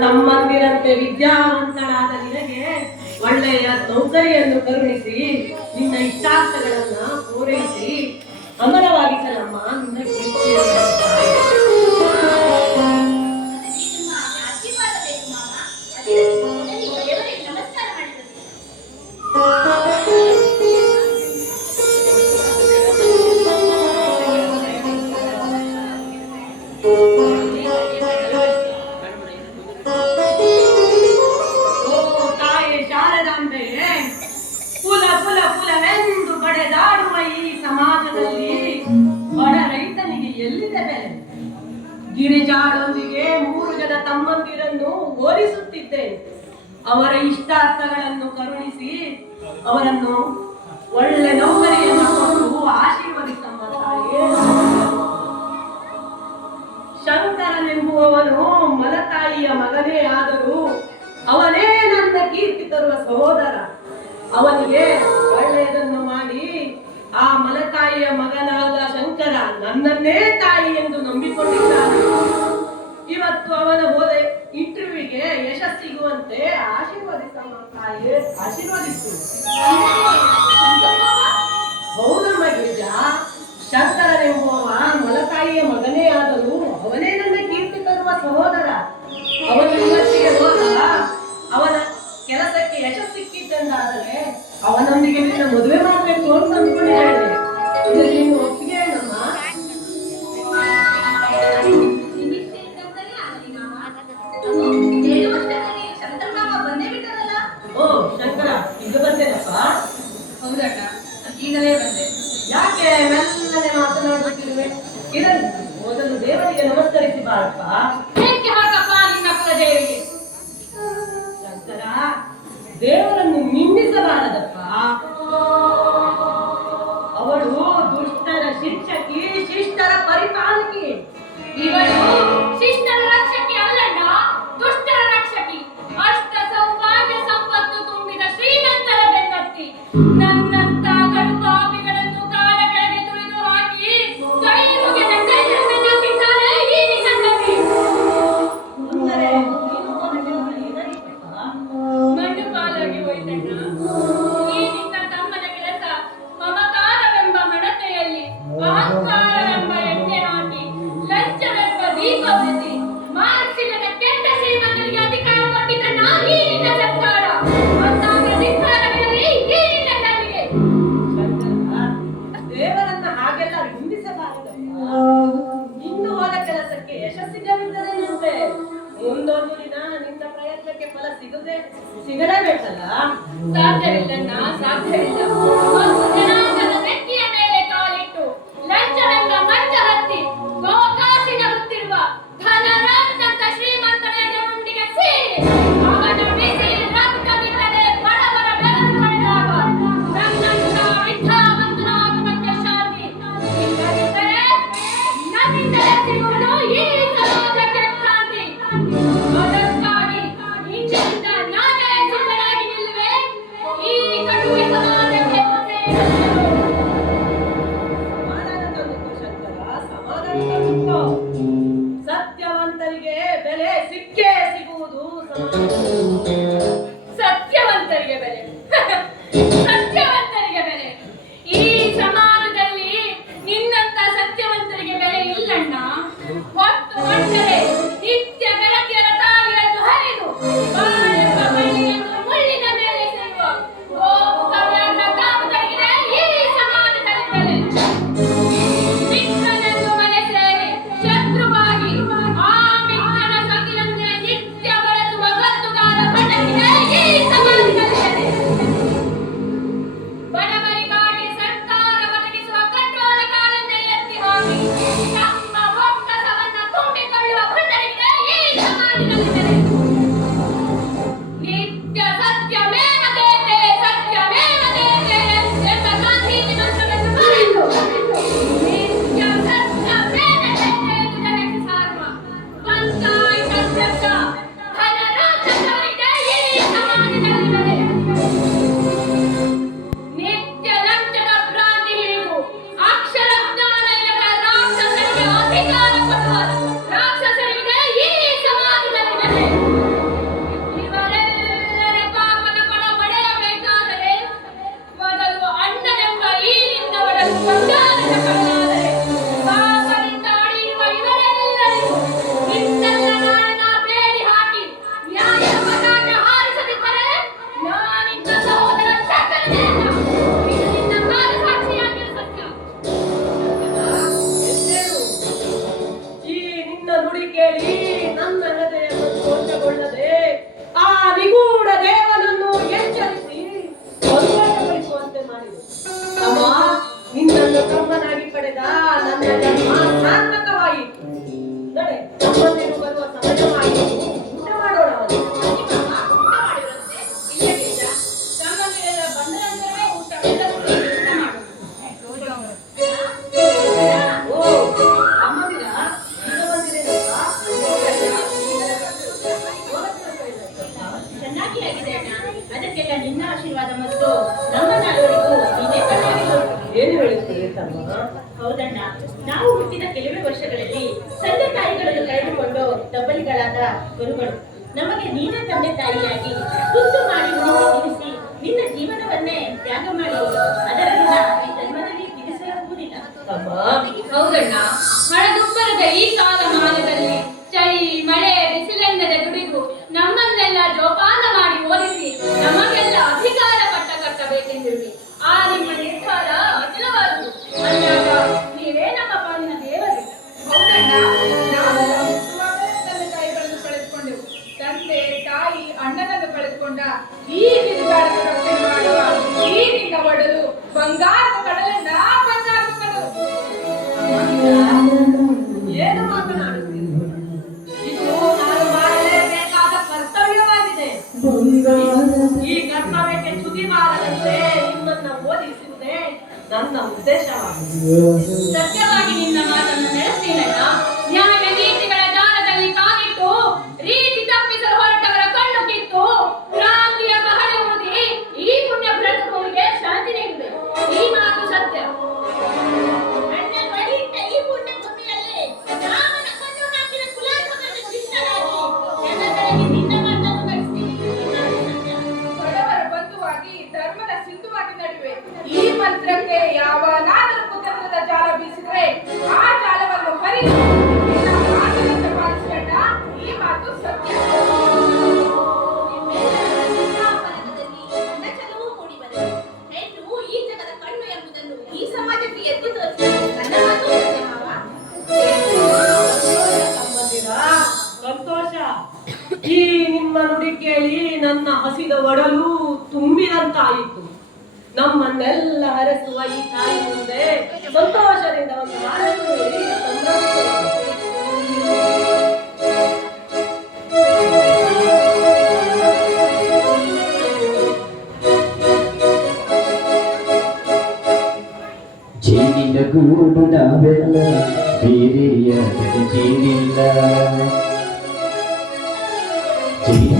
ತಮ್ಮಂದಿರಂತೆ ವಿದ್ಯಾವಂತಳಾದ ನಿನಗೆ ಒಳ್ಳೆಯ ಸೌಕರ್ಯವನ್ನು ಕರುಣಿಸಿ ನಿನ್ನ ಇಷ್ಟಾರ್ಥಗಳನ್ನ ಪೂರೈಸಿ ಅಮರವಾಗಿಸಲಮ್ಮ ನಿನ್ನ ಕೋರಿಸುತ್ತಿದ್ದೇನೆ ಅವರ ಇಷ್ಟಾರ್ಥಗಳನ್ನು ಕರುಣಿಸಿ, ಅವರನ್ನು ಒಳ್ಳೆ ನೌಕರಿಯನ್ನು ಕೊಟ್ಟು ಆಶೀರ್ವದಿಸಮ್ಮ ಶಂಕರನೆಂಬುವವನು ಮಲತಾಯಿಯ ಮಗನೇ ಆದರೂ ಅವನೇ ನನ್ನ ಕೀರ್ತಿ ತರುವ ಸಹೋದರ. ಅವನಿಗೆ ಒಳ್ಳೆಯದನ್ನು ಮಾಡಿ, ಆ ಮಲತಾಯಿಯ ಮಗನಾದ ಶಂಕರ ನನ್ನನ್ನೇ ತಾಯಿ ಎಂದು ನಂಬಿಕೊಂಡಿದ್ದಾನೆ. ಇವತ್ತು ಅವನ ಹೋದೆ ಇಂಟರ್ವ್ಯೂಗೆ ಯಶಸ್ ಸಿಗುವಂತೆ ಆಶೀರ್ವದಿಸಮ್ಮ ತಾಯಿ ಆಶೀರ್ವದಿಸು. ಹೌದಮ್ಮ ಗಿರಿಜ? ಶಂಕರನೆಂಬುವ ಮೊಲತಾಯಿಯ ಮಗನೇ ಆದರೂ ಅವನೇ ನನ್ನ ಕೀರ್ತಿ ತರುವ ಸಹೋದರ. ಅವನ ಇವತ್ತಿಗೆ ಹೋದ ಅವನ ಕೆಲಸಕ್ಕೆ ಯಶಸ್ಸು ಸಿಕ್ಕಿದ್ದೆಂದಾದರೆ ಅವನೊಂದಿಗೆ ನಿನ್ನ ಮದುವೆ ಈಗ ಬಂದೇನಪ್ಪ? ಹೌದಣ್ಣ ಈಗಲೇ ಬಂದೆ. ಯಾಕೆ ಮೆಲ್ಲನೆ ಮಾತನಾಡಬೇಕಿರುವೆ ಇರಲಿ ಮೊದಲು ದೇವರಿಗೆ ನಮಸ್ಕರಿಸಿ ಬಾರಪ್ಪ. ಏಕೆ ಹಾಕಪ್ಪ ನಿನ್ನ ದೇವರಿಗೆ? ನಂತರ ದೇವರನ್ನು ನಿಂದಿಸಬಾರದಪ್ಪ. Amen. ಸಿಗಲೇ ಸಿಗಲೇಬೇಕಲ್ಲ ಸಾಧ್ಯವಿಲ್ಲ ಸಾಧ್ಯವಿಲ್ಲ ನಾವು ಹುಟ್ಟಿದ ಕೆಲವೇ ವರ್ಷಗಳಲ್ಲಿ ತಂದೆ ತಾಯಿಗಳನ್ನು ಕಳೆದುಕೊಂಡು ದಬ್ಬಲಿಗಳಾದ ಗುರುಗಳು. ನಮಗೆ ನೀನೇ ತಂದೆ ತಾಯಿಯಾಗಿ ತುತ್ತು ಮಾಡಿ ತಿಳಿಸಿ ನಿನ್ನ ಜೀವನವನ್ನೇ ತ್ಯಾಗ ಮಾಡಿ ಅದರಿಂದ ಈ ಜನ್ಮದಲ್ಲಿ ತಿಳಿಸಲಾಗುವುದಿಲ್ಲ. ಹೌದಣ್ಣ. ಹಣದುಬ್ಬರದ ಈ ಕಾಲಮಾನದಲ್ಲಿ ಚಳಿ ಮಳೆ ಸತ್ಯವಾಗಿ ನಿನ್ನ ಮಾತನ್ನು ನಡೆಸ್ತೀನಣ್ಣ ನ್ಯಾಯ ನೀತಿಗಳ ಜಾಲದಲ್ಲಿ ಕಾಲಿಟ್ಟು ರೀತಿ ತಪ್ಪಿಸಲು ಹೊರಟವರ ಕಣ್ಣು ಕಿತ್ತು, ಕ್ರಾಂತಿಯ ಬಹಳ ಓದಿ ಈ ಪುಣ್ಯ ಭೂಮಿಗೆ ಶಾಂತಿ ನೀಡಿದೆ. ಈ ಮಾತು ಸತ್ಯ. ಧರ್ಮದ ಸಿಂಧುವಾಗಿ ನಡುವೆ ಈ ಮಂತ್ರಕ್ಕೆ ಯಾವ ಈ ನಿಮ್ಮ ನುಡಿ ಕೇಳಿ ನನ್ನ ಹಸಿದ ಒಡಲು ತುಂಬಿದಂತಾಯಿತು ನಮ್ಮನ್ನೆಲ್ಲ ಹರಸುವ ಈ ತಾಯಿ ಮುಂದೆ ಸಂತೋಷದಿಂದ ಒಂದು ಹಾಡನ್ನು ಜೀವಿನ ಸಂಭ್ರಮಿಸೋಣ. ಜೇನಿನ ಗೂಡು ನಾವೆಲ್ಲ ಬೇರೆಯ ಜೇನಿಲ್ಲ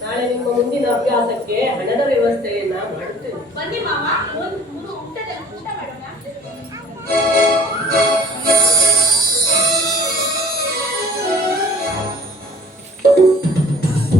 ನಾಳೆ ನಿಮ್ಮ ಮುಂದಿನ ಅಭ್ಯಾಸಕ್ಕೆ ಹಣದ ವ್ಯವಸ್ಥೆಯನ್ನ ಮಾಡುತ್ತೇವೆ ಬನ್ನಿ ಮಾವ